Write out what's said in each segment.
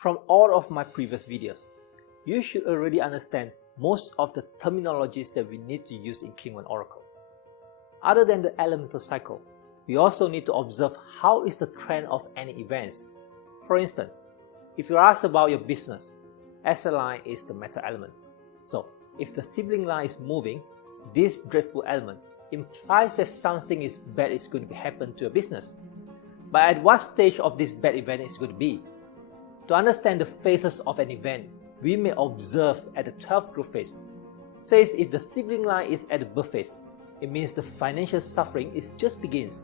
From all of my previous videos, you should already understand most of the terminologies that we need to use in King 1 Oracle. Other than the elemental cycle, we also need to observe how is the trend of any events. For instance, if you're asked about your business, asset line is the matter element. So, if the sibling line is moving, this dreadful element implies that something bad is going to happen to your business. But at what stage of this bad event is going to be? To understand the phases of an event, we may observe at the 12th growth phase. Says if the sibling line is at the birth phase, it means the financial suffering is just begins.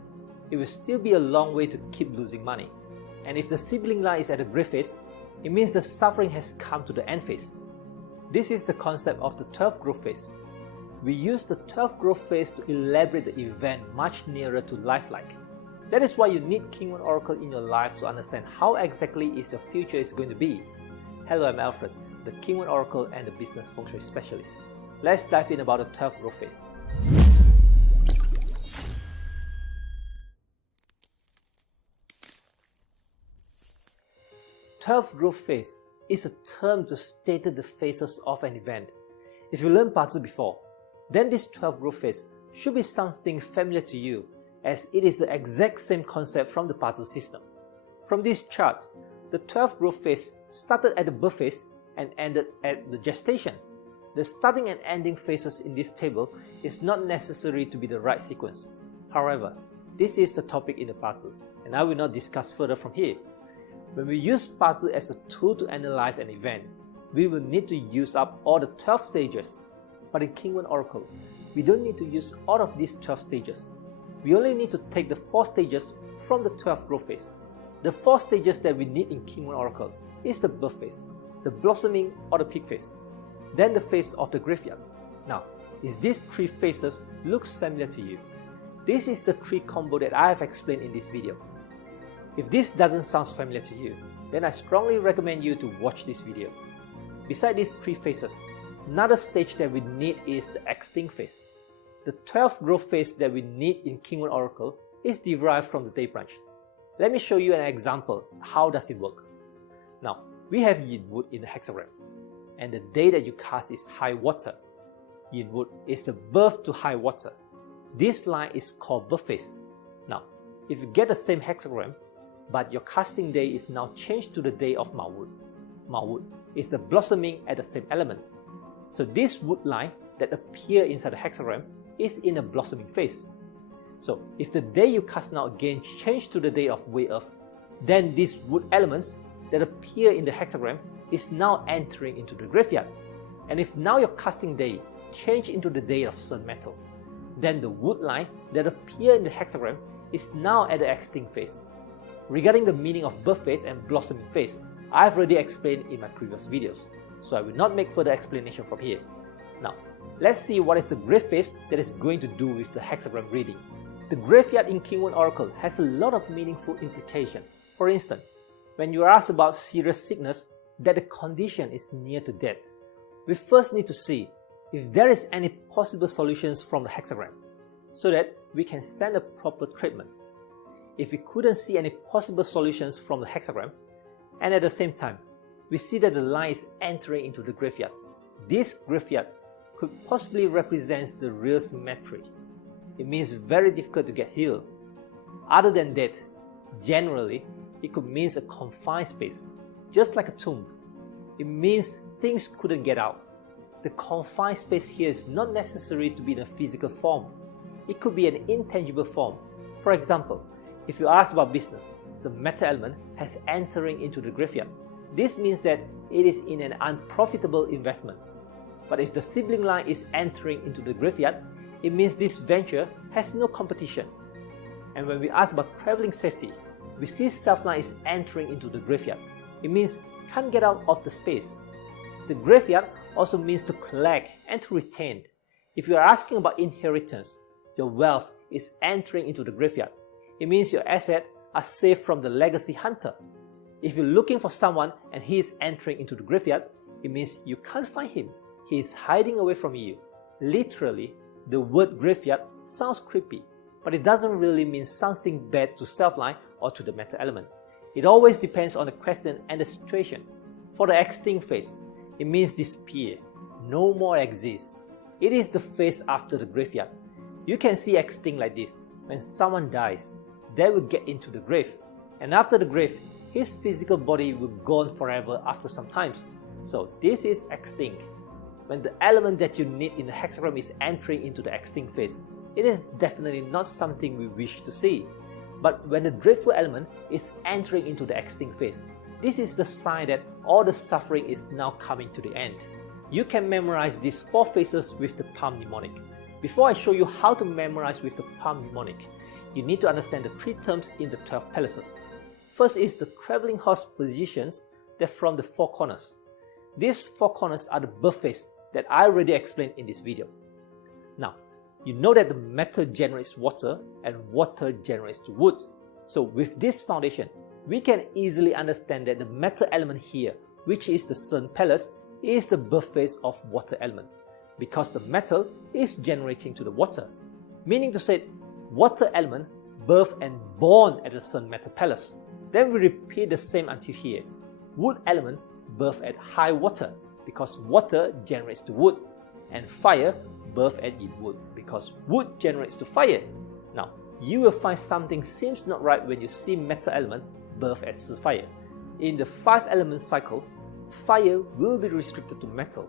It will still be a long way to keep losing money. And if the sibling line is at the growth phase, it means the suffering has come to the end phase. This is the concept of the 12th growth phase. We use the 12th growth phase to elaborate the event much nearer to lifelike. That is why you need King 1 Oracle in your life to understand how exactly is your future is going to be. Hello, I'm Alfred, the King 1 Oracle and the Business Feng Shui Specialist. Let's dive in about the 12th growth phase. 12th growth phase is a term to state the phases of an event. If you learned Bazi before, then this 12th growth phase should be something familiar to you, as it is the exact same concept from the Bazi system. From this chart, the 12th growth phase started at the birth phase and ended at the gestation. The starting and ending phases in this table is not necessary to be the right sequence. However, this is the topic in the Bazi, and I will not discuss further from here. When we use Bazi as a tool to analyze an event, we will need to use up all the 12 stages. But in King 1 Oracle, we don't need to use all of these 12 stages. We only need to take the 4 stages from the 12th growth phase. The 4 stages that we need in King 1 Oracle is the birth phase, the blossoming or the peak phase, then the phase of the graveyard. Now, is these 3 phases looks familiar to you? This is the 3 combo that I have explained in this video. If this doesn't sound familiar to you, then I strongly recommend you to watch this video. Beside these 3 phases, another stage that we need is the extinct phase. The 12th growth phase that we need in King 1 Oracle is derived from the day branch. Let me show you an example. How does it work? Now, we have Yin Wood in the hexagram, and the day that you cast is high water. Yin Wood is the birth to high water. This line is called birth phase. Now, if you get the same hexagram, but your casting day is now changed to the day of Mawud. Mawud is the blossoming at the same element. So this wood line that appear inside the hexagram is in a blossoming phase. So if the day you cast now again change to the day of Wei Earth, then these wood elements that appear in the hexagram is now entering into the graveyard. And if now your casting day change into the day of Sun Metal, then the wood line that appear in the hexagram is now at the extinct phase. Regarding the meaning of birth phase and blossoming phase, I've already explained in my previous videos, so I will not make further explanation from here. Now, let's see what is the grave phase that is going to do with the hexagram reading. The graveyard in King 1 Oracle has a lot of meaningful implication. For instance, when you are asked about serious sickness, that the condition is near to death, we first need to see if there is any possible solutions from the hexagram, so that we can send a proper treatment. If we couldn't see any possible solutions from the hexagram, and at the same time, we see that the line is entering into the graveyard, this graveyard could possibly represent the real cemetery. It means very difficult to get healed. Other than that, generally, it could mean a confined space, just like a tomb. It means things couldn't get out. The confined space here is not necessary to be in a physical form. It could be an intangible form. For example, if you ask about business, the matter element has entering into the graveyard. This means that it is in an unprofitable investment. But if the sibling line is entering into the graveyard, it means this venture has no competition. And when we ask about traveling safety, we see self line is entering into the graveyard. It means can't get out of the space. The graveyard also means to collect and to retain. If you are asking about inheritance, your wealth is entering into the graveyard. It means your assets are safe from the legacy hunter. If you're looking for someone and he is entering into the graveyard, it means you can't find him. He is hiding away from you. Literally, the word graveyard sounds creepy, but it doesn't really mean something bad to self-line or to the matter element. It always depends on the question and the situation. For the extinct phase, it means disappear, no more exist. It is the phase after the graveyard. You can see extinct like this. When someone dies, they will get into the grave, and after the grave, his physical body will go on forever after some times. So this is extinct. When the element that you need in the hexagram is entering into the extinct phase, it is definitely not something we wish to see. But when the dreadful element is entering into the extinct phase, this is the sign that all the suffering is now coming to the end. You can memorize these 4 phases with the palm mnemonic. Before I show you how to memorize with the palm mnemonic, you need to understand the 3 terms in the 12 palaces. First is the traveling horse positions that from the 4 corners. These 4 corners are the birth phase that I already explained in this video. Now, you know that the metal generates water and water generates the wood. So with this foundation, we can easily understand that the metal element here, which is the sun palace, is the birth phase of water element, because the metal is generating to the water. Meaning to say, water element birth and born at the sun metal palace. Then we repeat the same until here. Wood element birth at high water, because water generates to wood, and fire birth at in wood, because wood generates to fire. Now, you will find something seems not right when you see metal element birth as fire. In the 5 element cycle, fire will be restricted to metal.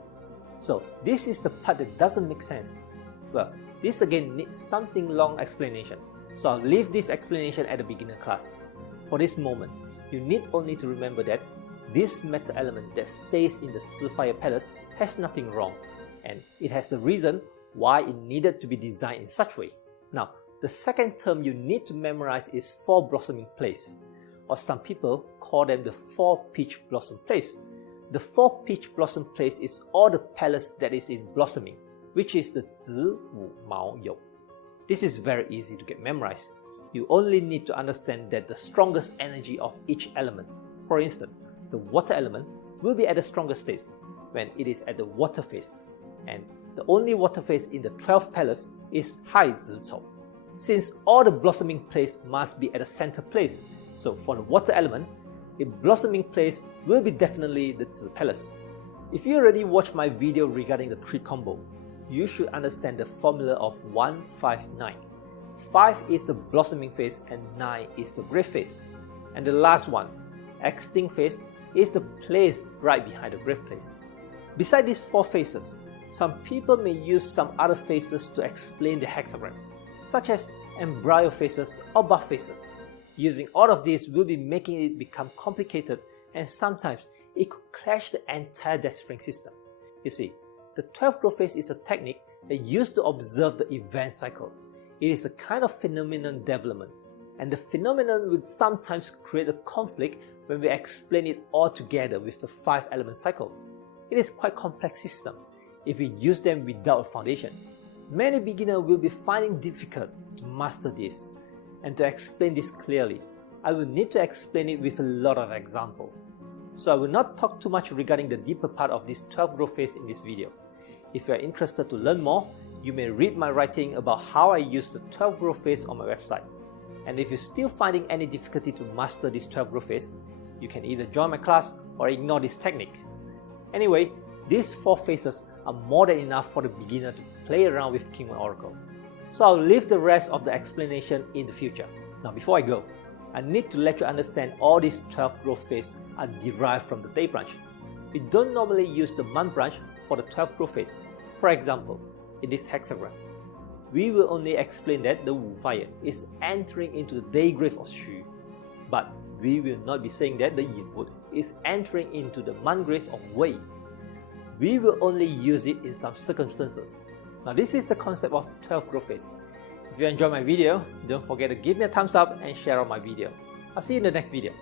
So this is the part that doesn't make sense. Well, this again needs something long explanation, so I'll leave this explanation at the beginner class. For this moment, you need only to remember that this metal element that stays in the fire palace has nothing wrong, and it has the reason why it needed to be designed in such way. Now, the second term you need to memorize is 4 blossoming place, or some people call them the 4 peach blossom place. The 4 peach blossom place is all the palace that is in blossoming, which is the 子午卯酉. This is very easy to get memorized. You only need to understand that the strongest energy of each element. For instance, the water element will be at the strongest stage when it is at the water phase, and the only water phase in the 12th palace is Hai Zi Chou. Since all the blossoming place must be at the center place, so for the water element, the blossoming place will be definitely the Zi palace. If you already watched my video regarding the 3 combo, you should understand the formula of 1, 5, 9. 5 is the blossoming phase and 9 is the grave phase. And the last one, extinct phase, is the place right behind the grave place. Besides these 4 phases, some people may use some other phases to explain the hexagram, such as embryo phases or bud phases. Using all of these will be making it become complicated, and sometimes it could clash the entire deciphering system. You see, the 12th growth phase is a technique that used to observe the event cycle. It is a kind of phenomenon development, and the phenomenon will sometimes create a conflict when we explain it all together with the 5 element cycle. It is quite complex system if we use them without a foundation. Many beginners will be finding difficult to master this, and to explain this clearly, I will need to explain it with a lot of examples. So I will not talk too much regarding the deeper part of this 12th growth phase in this video. If you are interested to learn more, you may read my writing about how I use the 12th growth phase on my website. And if you're still finding any difficulty to master this 12th growth phase, you can either join my class or ignore this technique. Anyway, these 4 phases are more than enough for the beginner to play around with King1 Oracle. So I'll leave the rest of the explanation in the future. Now before I go, I need to let you understand all these 12 growth phases are derived from the day branch. We don't normally use the month branch for the 12th growth phase. For example, in this hexagram, we will only explain that the Wu fire is entering into the day grave of Xu, but we will not be saying that the Yin wood is entering into the month grave of Wei. We will only use it in some circumstances. Now this is the concept of 12th growth phase. If you enjoyed my video, don't forget to give me a thumbs up and share on my video. I'll see you in the next video.